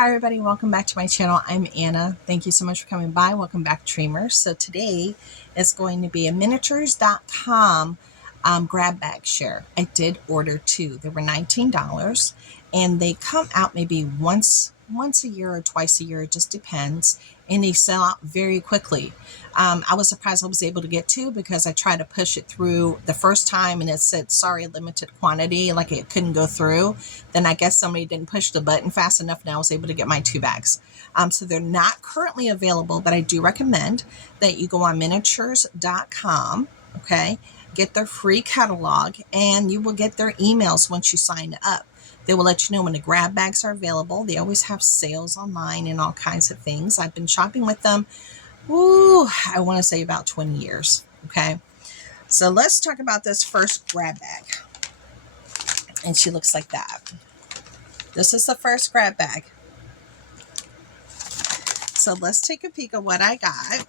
Hi everybody, welcome back to my channel. I'm Anna. Thank you so much for coming by. Welcome back, Dreamers. So today is going to be a miniatures.com grab bag share. I did order two. They were $19 and they come out maybe once a year or twice a year. It just depends. And they sell out very quickly. I was surprised I was able to get two because I tried to push it through the first time and it said, sorry, limited quantity, like it couldn't go through. Then I guess somebody didn't push the button fast enough and I was able to get my two bags. So they're not currently available, but I do recommend that you go on miniatures.com, okay? Get their free catalog and you will get their emails once you sign up. They will let you know when the grab bags are available. They always have sales online and all kinds of things. I've been shopping with them, I want to say about 20 years, okay? So let's talk about this first grab bag. And she looks like that. This is the first grab bag. So let's take a peek at what I got.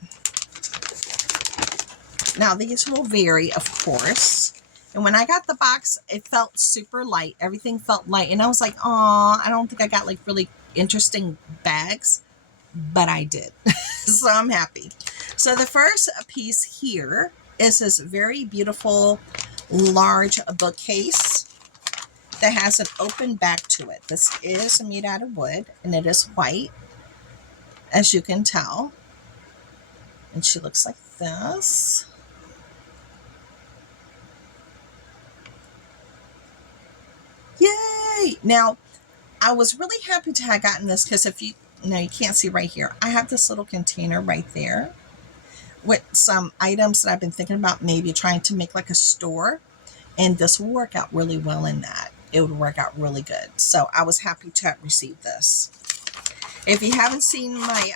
Now these will vary, of course. And when I got the box, it felt super light. Everything felt light. And I was like, oh, I don't think I got like really interesting bags, but I did. So I'm happy. So the first piece here is this very beautiful, large bookcase that has an open back to it. This is made out of wood and it is white, as you can tell. And she looks like this. Yay! Now, I was really happy to have gotten this because if you can't see right here, I have this little container right there with some items that I've been thinking about maybe trying to make like a store, and this will work out really well in that. It would work out really good. So I was happy to have received this. If you haven't seen my,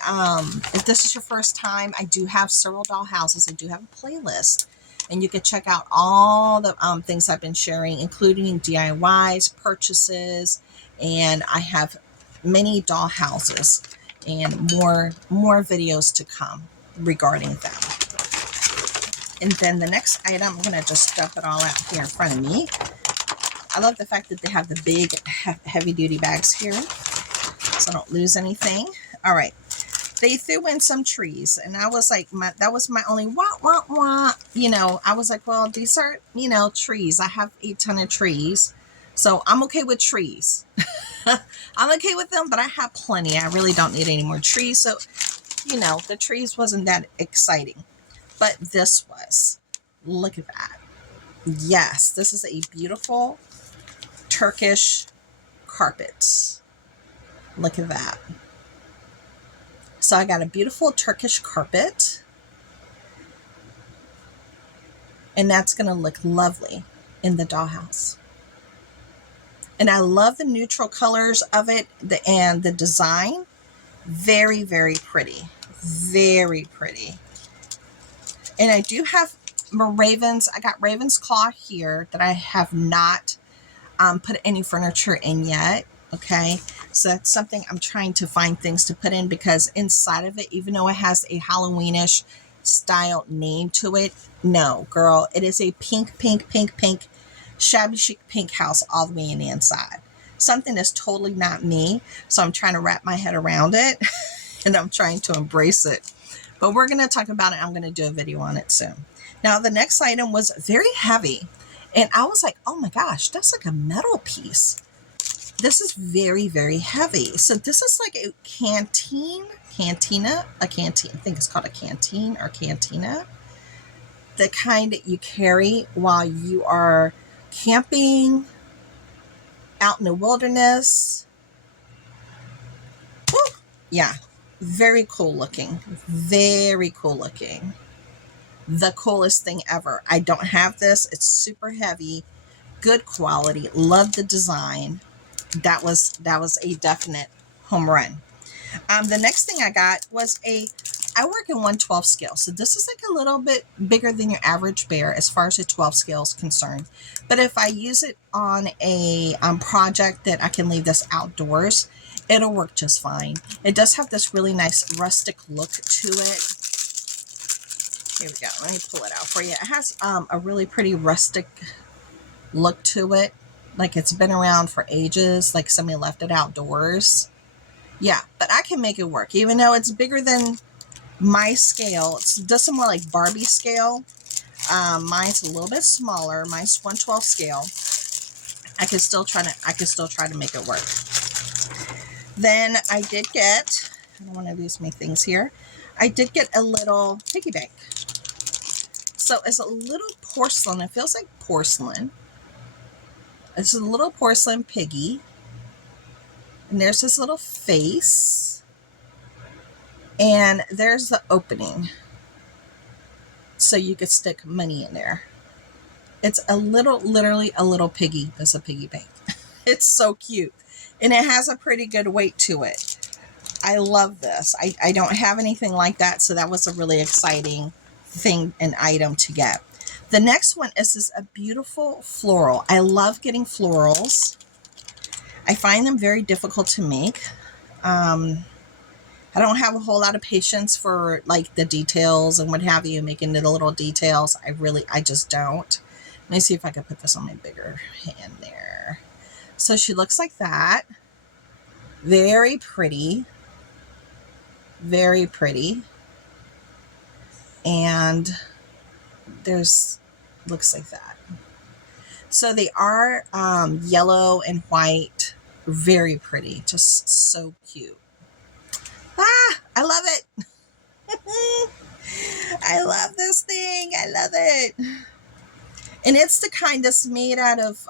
if this is your first time, I do have several dollhouses. I do have a playlist. And you can check out all the things I've been sharing, including DIYs, purchases, and I have many dollhouses and more videos to come regarding them. And then the next item, I'm going to just stuff it all out here in front of me. I love the fact that they have the big heavy-duty bags here, so I don't lose anything. All right. They threw in some trees and I was like, that was my only wah. I was like, well, these are, trees. I have a ton of trees. So I'm okay with trees. I'm okay with them, but I have plenty. I really don't need any more trees. So, the trees wasn't that exciting, but this was. Look at that. Yes, this is a beautiful Turkish carpet. Look at that. So I got a beautiful Turkish carpet, and that's going to look lovely in the dollhouse. And I love the neutral colors of it and the design. Very, very pretty. Very pretty. And I do have ravens. I got raven's claw here that I have not put any furniture in yet. Okay, so that's something I'm trying to find things to put in, because inside of it, even though it has a Halloweenish style name to it, no, girl, it is a pink, shabby chic pink house all the way in the inside. Something that's totally not me. So I'm trying to wrap my head around it and I'm trying to embrace it. But we're going to talk about it. I'm going to do a video on it soon. Now, the next item was very heavy. And I was like, oh my gosh, that's like a metal piece. This is very, very heavy. So this is like a canteen. I think it's called a canteen or cantina. The kind that you carry while you are camping out in the wilderness. Woo! Yeah, very cool looking. Very cool looking. The coolest thing ever. I don't have this. It's super heavy. Good quality. Love the design. That was a definite home run. The next thing I got was I work in 1/12 scale. So this is like a little bit bigger than your average bear as far as the 12 scale is concerned. But if I use it on a project that I can leave this outdoors, it'll work just fine. It does have this really nice rustic look to it. Here we go. Let me pull it out for you. It has a really pretty rustic look to it. Like it's been around for ages, like somebody left it outdoors. Yeah, but I can make it work, even though it's bigger than my scale. It's just more like Barbie scale. Mine's a little bit smaller. Mine's 1/12 scale. I can still try to make it work. Then I did get, I don't want to lose my things here. I did get a little piggy bank. So it's a little porcelain. It feels like porcelain. It's a little porcelain piggy. And there's this little face. And there's the opening. So you could stick money in there. It's a little, literally a little piggy. It's a piggy bank. It's so cute. And it has a pretty good weight to it. I love this. I don't have anything like that. So that was a really exciting thing, an item to get. The next one is a beautiful floral. I love getting florals. I find them very difficult to make. I don't have a whole lot of patience for like the details and what have you, making the little details. I just don't. Let me see if I can put this on my bigger hand there. So she looks like that. Very pretty. Very pretty. And looks like that. So they are yellow and white. Very pretty. Just so cute. Ah, I love it. I love this thing. I love it. And it's the kind that's made out of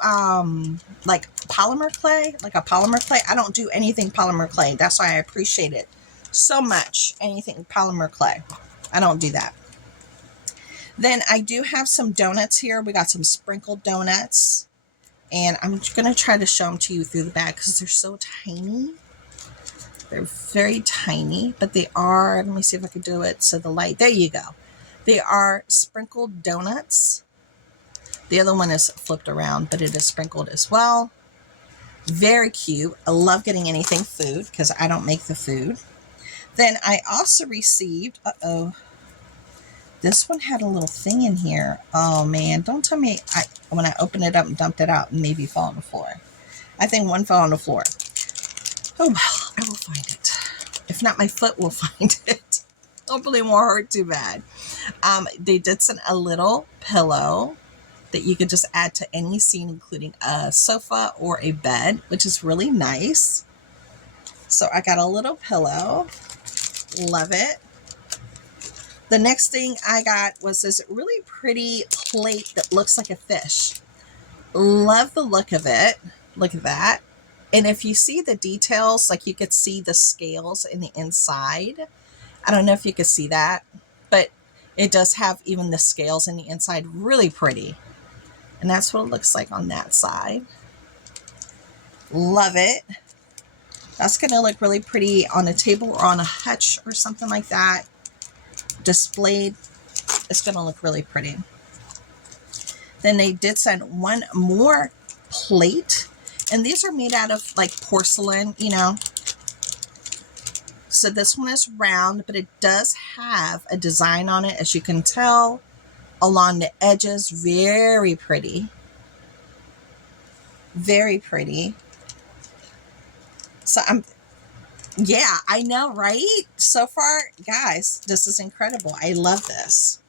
like polymer clay, like a polymer clay. I don't do anything polymer clay. That's why I appreciate it so much. Anything polymer clay. I don't do that. Then I do have some donuts here. We got some sprinkled donuts. And I'm going to try to show them to you through the bag because they're so tiny. They're very tiny, but they are, let me see if I can do it. So the light, there you go. They are sprinkled donuts. The other one is flipped around, but it is sprinkled as well. Very cute. I love getting anything food because I don't make the food. Then I also received, this one had a little thing in here. Oh man, don't tell me when I opened it up and dumped it out and maybe fall on the floor. I think one fell on the floor. Oh well, I will find it. If not, my foot will find it. Hopefully it won't hurt too bad. They did send a little pillow that you could just add to any scene, including a sofa or a bed, which is really nice. So I got a little pillow. Love it. The next thing I got was this really pretty plate that looks like a fish. Love the look of it. Look at that. And if you see the details, like you could see the scales in the inside. I don't know if you could see that, but it does have even the scales in the inside. Really pretty. And that's what it looks like on that side. Love it. That's going to look really pretty on a table or on a hutch or something like that. Displayed. It's going to look really pretty. Then they did send one more plate. And these are made out of like porcelain, you know. So this one is round, but it does have a design on it, as you can tell, along the edges. Very pretty. Very pretty. So yeah, I know, right? So far, guys, this is incredible. I love this.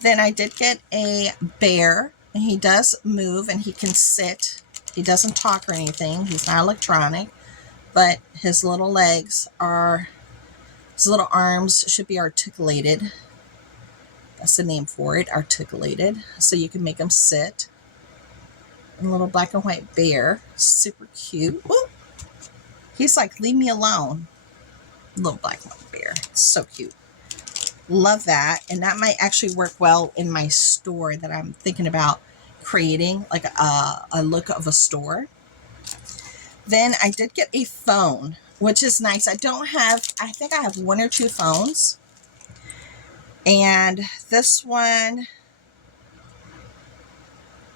Then I did get a bear, and he does move and he can sit. He doesn't talk or anything. He's not electronic, but his little legs are, his little arms should be articulated. That's the name for it, articulated. So you can make him sit. And a little black and white bear, super cute. Ooh. He's like, leave me alone. Little black and white bear, so cute. Love that. And that might actually work well in my store that I'm thinking about creating, like a look of a store. Then I did get a phone, which is nice. I think I have one or two phones. And this one,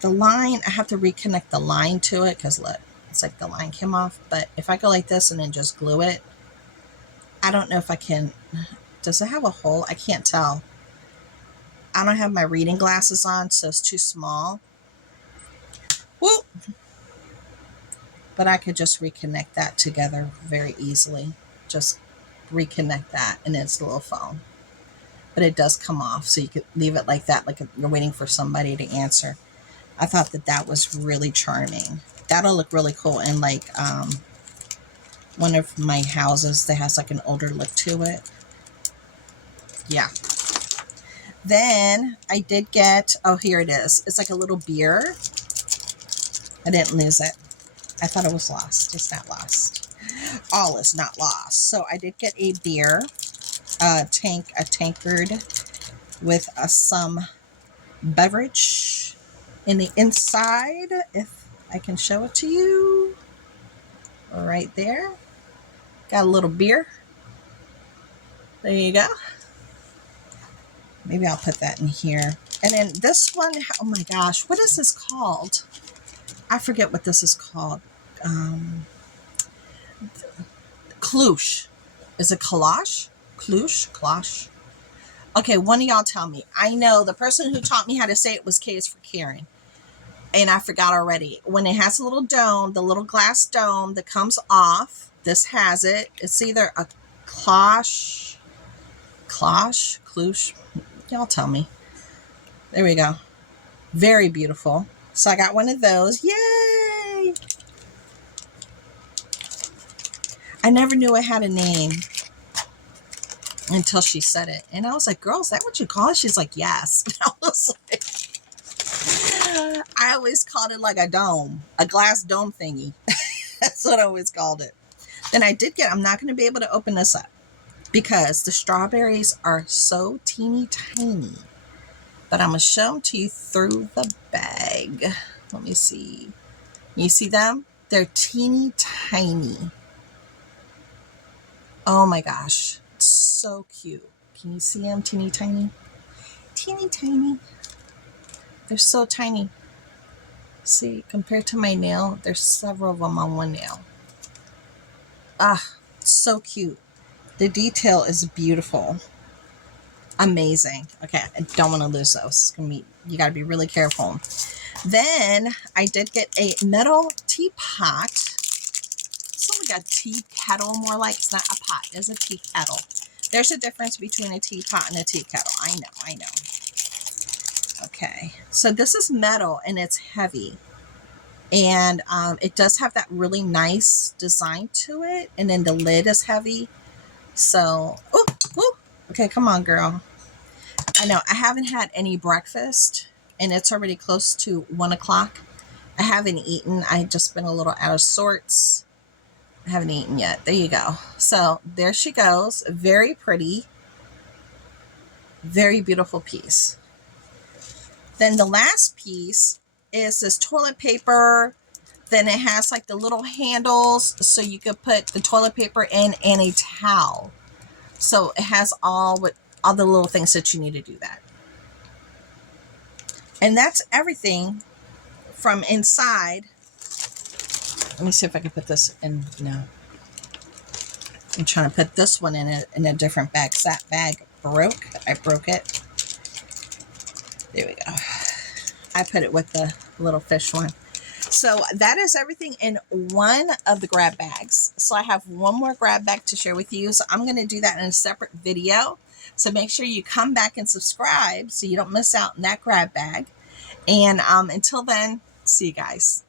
the line, I have to reconnect the line to it because look, it's like the line came off. But if I go like this and then just glue it, I don't know if I can. Does it have a hole? I can't tell. I don't have my reading glasses on, so it's too small. Whoop. but I could just reconnect that together very easily. Just reconnect that and it's a little phone. But it does come off, so you could leave it like that, like you're waiting for somebody to answer. I thought that that was really charming. That'll look really cool in like one of my houses that has like an older look to it. Yeah. Then I did get, oh, here it is. It's like a little beer. I didn't lose it. I thought it was lost. It's not lost. All is not lost. So I did get a beer, a tankard with some beverage in the inside. If I can show it to you. Right there. Got a little beer. There you go. Maybe I'll put that in here. And then this one, oh my gosh, what is this called? I forget what this is called. Cloche. Is it cloche? Cloche? Cloche? Okay, one of y'all tell me. I know the person who taught me how to say it was K is for Karen. And I forgot already. When it has a little dome, the little glass dome that comes off, this has it. It's either a cloche, y'all tell me. There we go. Very beautiful. So I got one of those. Yay! I never knew it had a name until she said it. And I was like, girl, is that what you call it? She's like, yes. And I was like, I always called it like a dome, a glass dome thingy. That's what I always called it. Then I did get, I'm not going to be able to open this up because the strawberries are so teeny tiny. But I'm going to show them to you through the bag. Let me see. You see them? They're teeny tiny. Oh my gosh. It's so cute. Can you see them? Teeny tiny. Teeny tiny. They're so tiny. See, compared to my nail, there's several of them on one nail. Ah, so cute. The detail is beautiful. Amazing. Okay, I don't want to lose those. It's gonna be, you got to be really careful. Then I did get a metal teapot. It's only got tea kettle, more like. It's not a pot. It's a tea kettle. There's a difference between a teapot and a tea kettle. I know. Okay, so this is metal and it's heavy. And it does have that really nice design to it. And then the lid is heavy. So, okay, come on, girl. I know I haven't had any breakfast and it's already close to 1 o'clock. I haven't eaten. I've just been a little out of sorts. I haven't eaten yet. There you go. So there she goes. Very pretty. Very beautiful piece. Then the last piece is this toilet paper. Then it has like the little handles so you could put the toilet paper in and a towel. So it has all the little things that you need to do that. And that's everything from inside. Let me see if I can put this in. No. I'm trying to put this one in a different bag. That bag broke. I broke it. There we go. I put it with the little fish one. So that is everything in one of the grab bags. So I have one more grab bag to share with you. So I'm going to do that in a separate video. So make sure you come back and subscribe so you don't miss out on that grab bag. And until then, see you guys.